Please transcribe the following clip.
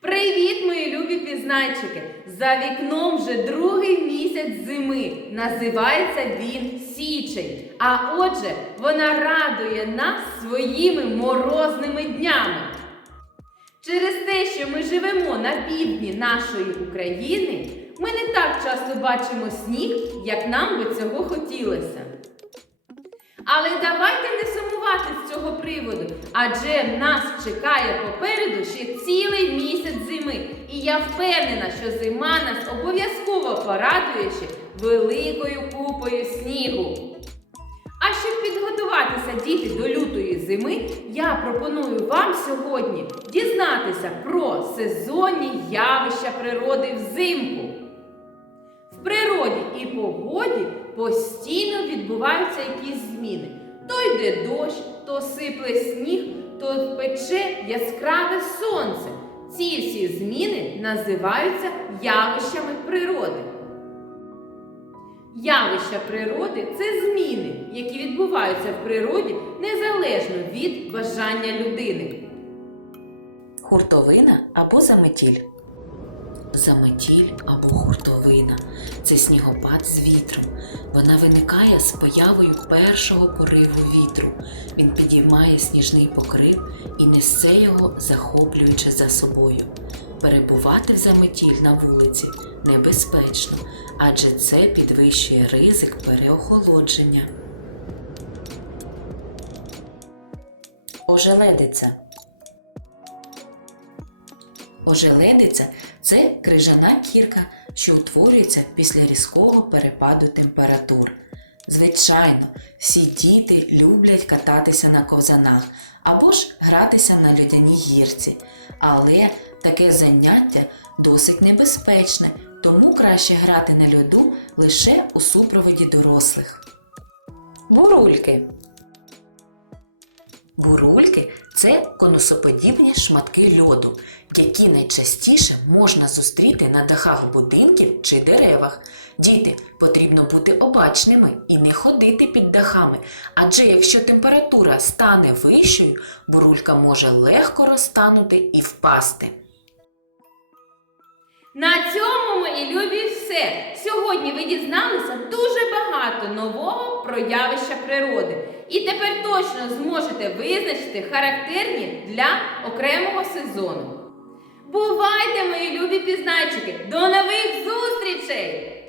Привіт, мої любі пізнайчики! За вікном вже другий місяць зими. Називається він січень. А отже, вона радує нас своїми морозними днями. Через те, що ми живемо на півдні нашої України, ми не так часто бачимо сніг, як нам би цього хотілося. Цього приводу, адже нас чекає попереду ще цілий місяць зими. І я впевнена, що зима нас обов'язково порадує ще великою купою снігу. А щоб підготуватися діти до лютої зими, я пропоную вам сьогодні дізнатися про сезонні явища природи взимку. В природі і погоді постійно відбуваються якісь зміни. То йде дощ, то сипле сніг, то пече яскраве сонце. Ці всі зміни називаються явищами природи. Явища природи це зміни, які відбуваються в природі незалежно від бажання людини. Хуртовина або заметіль. Заметіль або хуртовина це снігопад з вітром. Вона виникає з появою першого пориву вітру. Він підіймає сніжний покрив і несе його, захоплюючи за собою. Перебувати в заметіль на вулиці небезпечно, адже це підвищує ризик переохолодження. Ожеледиця Ожеледиця це крижана кірка, що утворюється після різкого перепаду температур. Звичайно, всі діти люблять кататися на ковзанах або ж гратися на льодяній гірці, але таке заняття досить небезпечне, тому краще грати на льоду лише у супроводі дорослих. Бурульки Бурульки це конусоподібні шматки льоду, які найчастіше можна зустріти на дахах будинків чи деревах. Діти, потрібно бути обачними і не ходити під дахами, адже якщо температура стане вищою, бурулька може легко розтанути і впасти. На цьому, мої любі, все. Сьогодні ви дізналися дуже багато нового про явища природи. І тепер точно зможете визначити характерні для окремого сезону. Бувайте, мої любі пізнайчики! До нових зустрічей!